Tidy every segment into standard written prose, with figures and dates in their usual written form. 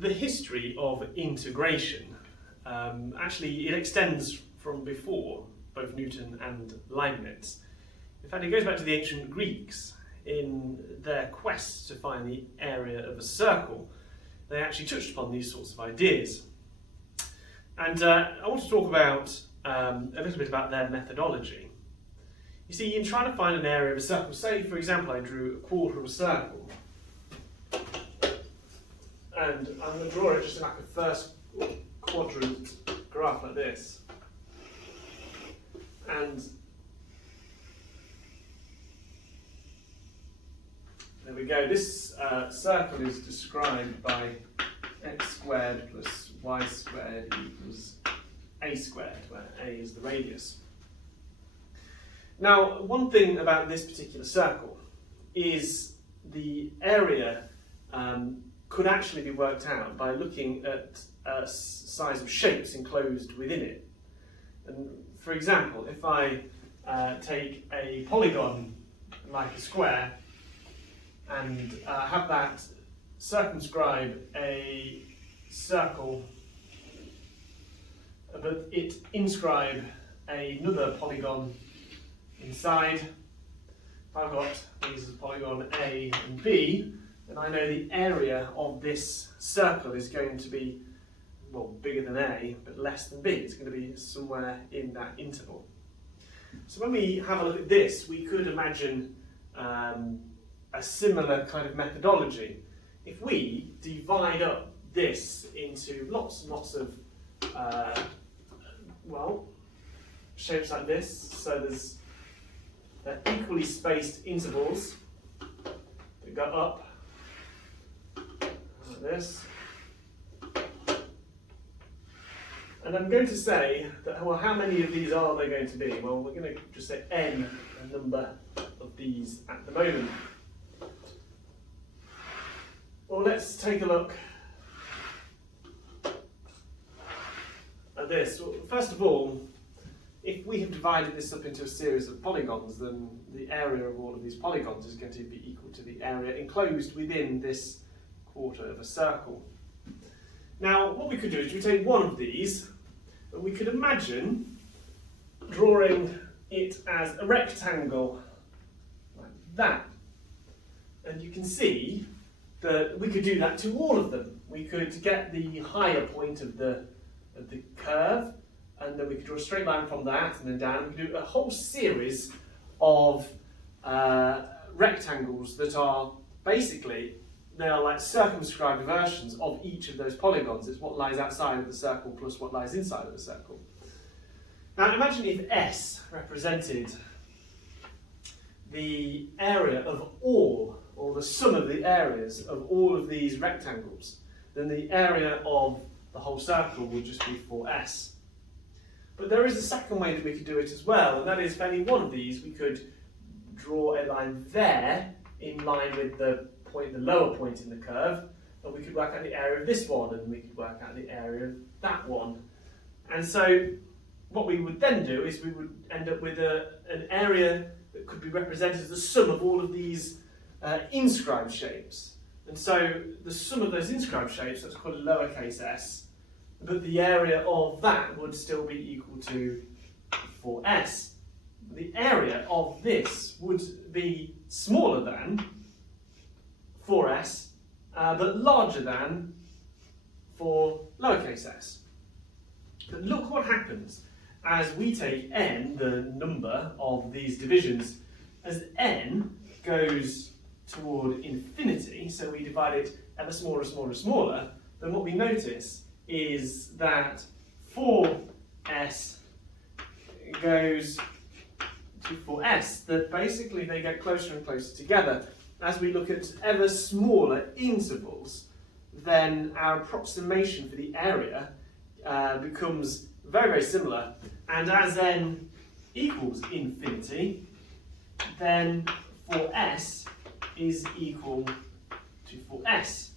the history of integration, actually it extends from before both Newton and Leibniz. In fact, it goes back to the ancient Greeks. In their quest to find the area of a circle, they actually touched upon these sorts of ideas. And I want to talk about a little bit about their methodology. You see, in trying to find an area of a circle, say for example I drew a quarter of a circle, and I'm going to draw it just in like a first quadrant graph like this. And there we go. This circle is described by x squared plus y squared equals a squared, where a is the radius. Now, one thing about this particular circle is the area could actually be worked out by looking at size of shapes enclosed within it. And for example, if I take a polygon like a square and have that circumscribe a circle, but it inscribe another polygon inside. If I've got these as polygon A and B, then I know the area of this circle is going to be, well, bigger than A, but less than B. It's going to be somewhere in that interval. So when we have a look at this, we could imagine a similar kind of methodology. If we divide up this into lots and lots of, well, shapes like this, so there's equally spaced intervals that go up like this. And I'm going to say that, well, how many of these are there going to be? Well, we're going to just say n, a number of these at the moment. Well, let's take a look at this. Well, first of all, if we have divided this up into a series of polygons, then the area of all of these polygons is going to be equal to the area enclosed within this quarter of a circle. Now, what we could do is we take one of these, and we could imagine drawing it as a rectangle like that. And you can see that we could do that to all of them. We could get the higher point of the curve, and then we could draw a straight line from that and then down. We could do a whole series of rectangles that are basically, they are like circumscribed versions of each of those polygons. It's what lies outside of the circle plus what lies inside of the circle. Now imagine if S represented the area of all, or the sum of the areas of all of these rectangles, then the area of the whole circle would just be 4S. But there is a second way that we could do it as well, and that is for any one of these we could draw a line there in line with the point, the lower point in the curve, and we could work out the area of this one, and we could work out the area of that one. And so what we would then do is we would end up with an area that could be represented as the sum of all of these inscribed shapes. And so the sum of those inscribed shapes, that's called a lowercase s, but the area of that would still be equal to 4s. The area of this would be smaller than 4s, but larger than for lowercase s. But look what happens as we take n, the number of these divisions, as n goes toward infinity, so we divide it ever smaller, smaller, smaller, then what we notice is that 4s goes to 4s, that basically they get closer and closer together. As we look at ever smaller intervals, then our approximation for the area becomes very, very similar, and as n equals infinity, then 4s is equal to 4s.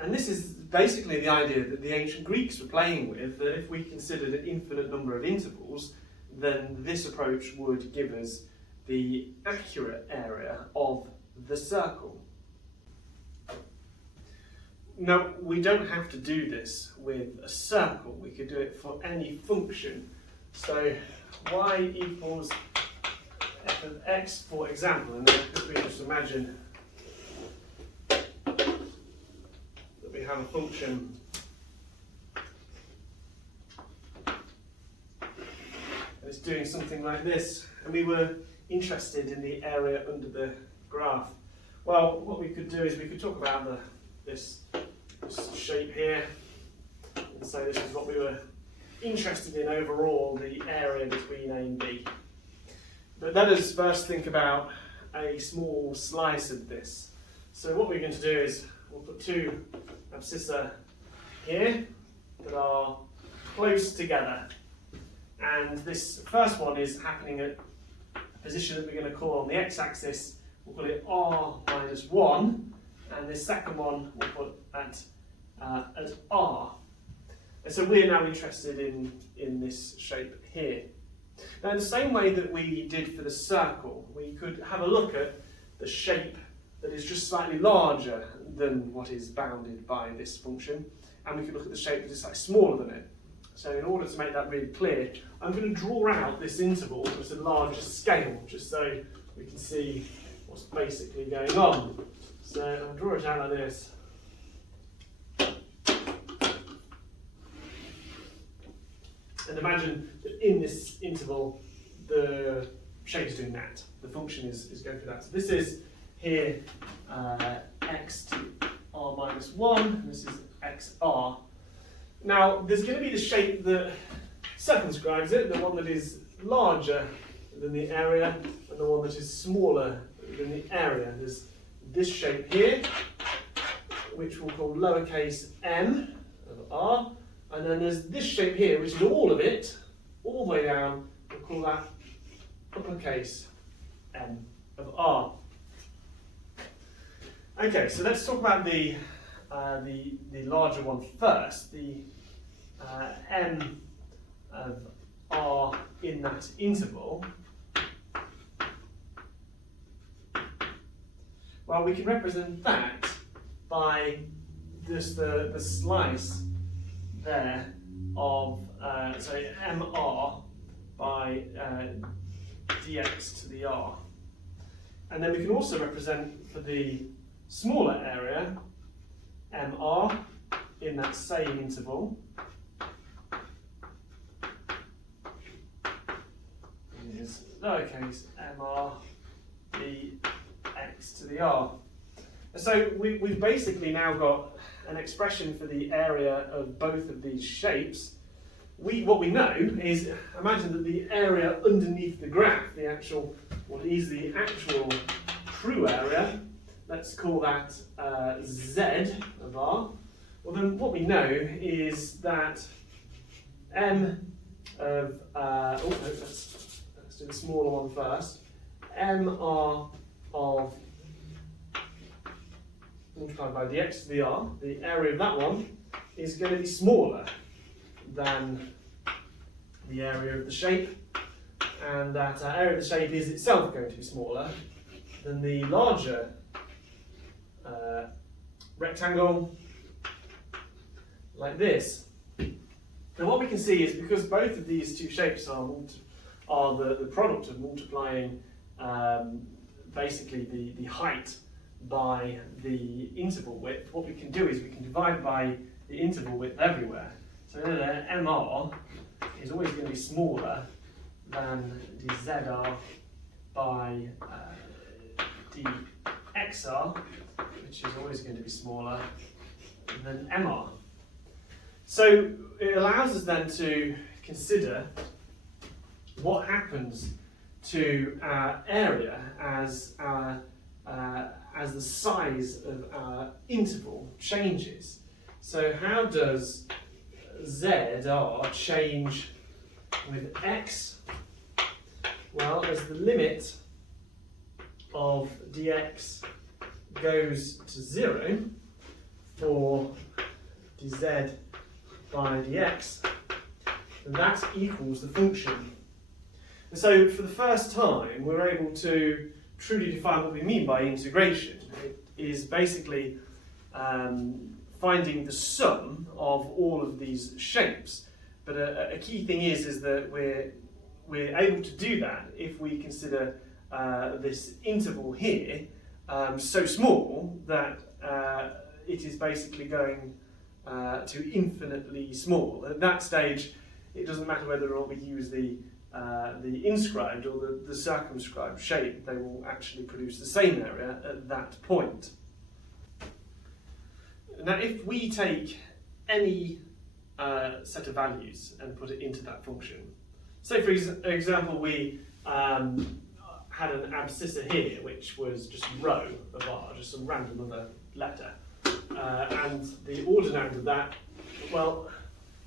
And this is basically the idea that the ancient Greeks were playing with, that if we considered an infinite number of intervals, then this approach would give us the accurate area of the circle. Now, we don't have to do this with a circle. We could do it for any function. So y equals f of x, for example, and then if we just imagine that we have a function and it's doing something like this, and we were interested in the area under the graph. Well, what we could do is we could talk about this shape here, and say this is what we were interested in overall, the area between A and B. But let us first think about a small slice of this. So what we're going to do is we'll put two abscissa here that are close together. And this first one is happening at a position that we're going to call on the x-axis. We'll call it r minus 1. And this second one we'll put at r. And so we're now interested in this shape here. Now, in the same way that we did for the circle, we could have a look at the shape that is just slightly larger than what is bounded by this function, and we could look at the shape that is slightly smaller than it. So in order to make that really clear, I'm going to draw out this interval at a larger scale, just so we can see what's basically going on. So I'll draw it out like this. And imagine that in this interval, the shape is doing that. The function is going through that. So this is here x to r minus 1, and this is xr. Now, there's going to be the shape that circumscribes it, the one that is larger than the area, and the one that is smaller than the area. There's this shape here, which we'll call lowercase m of r. And then there's this shape here, which is all of it, all the way down. We'll call that uppercase M of R. Okay, so let's talk about the larger one first. The M of R in that interval. Well, we can represent that by just the slice there of mr by dx to the r. And then we can also represent for the smaller area mr in that same interval is lowercase mr dx to the r. So we've basically now got an expression for the area of both of these shapes. What we know is, imagine that the area underneath the graph, what is the actual true area, let's call that z of r. Well then what we know is that m of, let's do the smaller one first, mr of multiplied by dx to the r, the area of that one is going to be smaller than the area of the shape, and that area of the shape is itself going to be smaller than the larger rectangle, like this. Now what we can see is, because both of these two shapes are the product of multiplying basically the height by the interval width, what we can do is we can divide by the interval width everywhere. So mr is always going to be smaller than dzr by dxr, which is always going to be smaller than mr. So it allows us then to consider what happens to our area as the size of our interval changes. So how does zr change with x? Well, as the limit of dx goes to 0 for dz by dx, then that equals the function. And so for the first time, we're able to truly define what we mean by integration. It is basically finding the sum of all of these shapes. But a key thing is that we're able to do that if we consider this interval here so small that it is basically going to infinitely small. At that stage, it doesn't matter whether or not we use the inscribed or the circumscribed shape, they will actually produce the same area at that point. Now, if we take any set of values and put it into that function, say for example we had an abscissa here, which was just rho of r, just some random other letter, and the ordinand of that, well,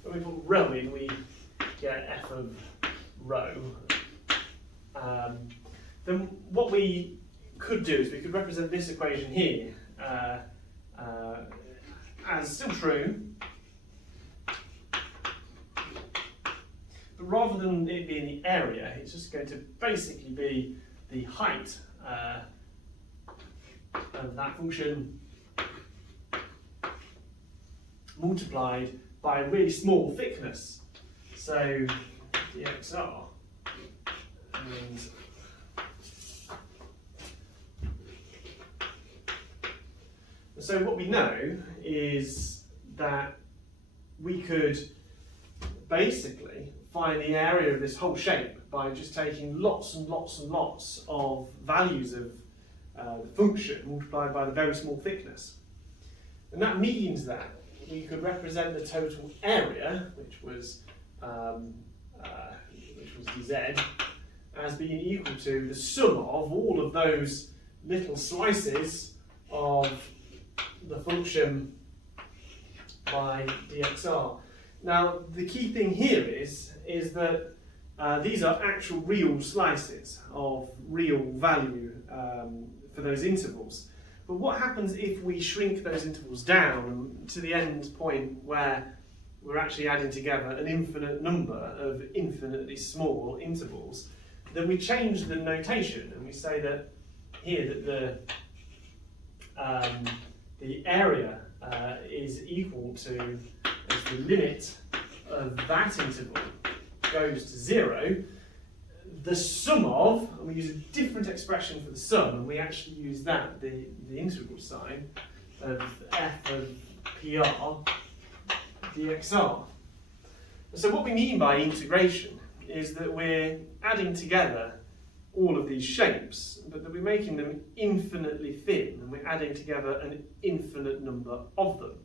when we put rho in, we get f of rho. Then what we could do is we could represent this equation here as still true, but rather than it being the area, it's just going to basically be the height of that function multiplied by a really small thickness. So dxr, and so what we know is that we could basically find the area of this whole shape by just taking lots and lots and lots of values of the function multiplied by the very small thickness. And that means that we could represent the total area, which was dz, as being equal to the sum of all of those little slices of the function by dxr. Now, the key thing here is that these are actual real slices of real value for those intervals. But what happens if we shrink those intervals down to the end point where we're actually adding together an infinite number of infinitely small intervals? Then we change the notation and we say that here that the area is equal to, as the limit of that interval goes to 0, the sum of, and we use a different expression for the sum, and we actually use that, the integral sign, of f of pr dxr. So what we mean by integration is that we're adding together all of these shapes, but that we're making them infinitely thin, and we're adding together an infinite number of them.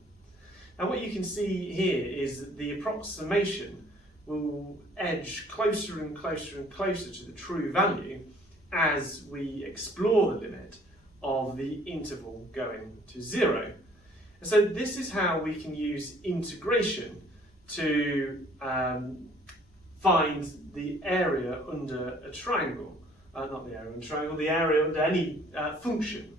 Now what you can see here is that the approximation will edge closer and closer and closer to the true value as we explore the limit of the interval going to 0. And so this is how we can use integration to find the area under a triangle. Not the area under a triangle, the area under any function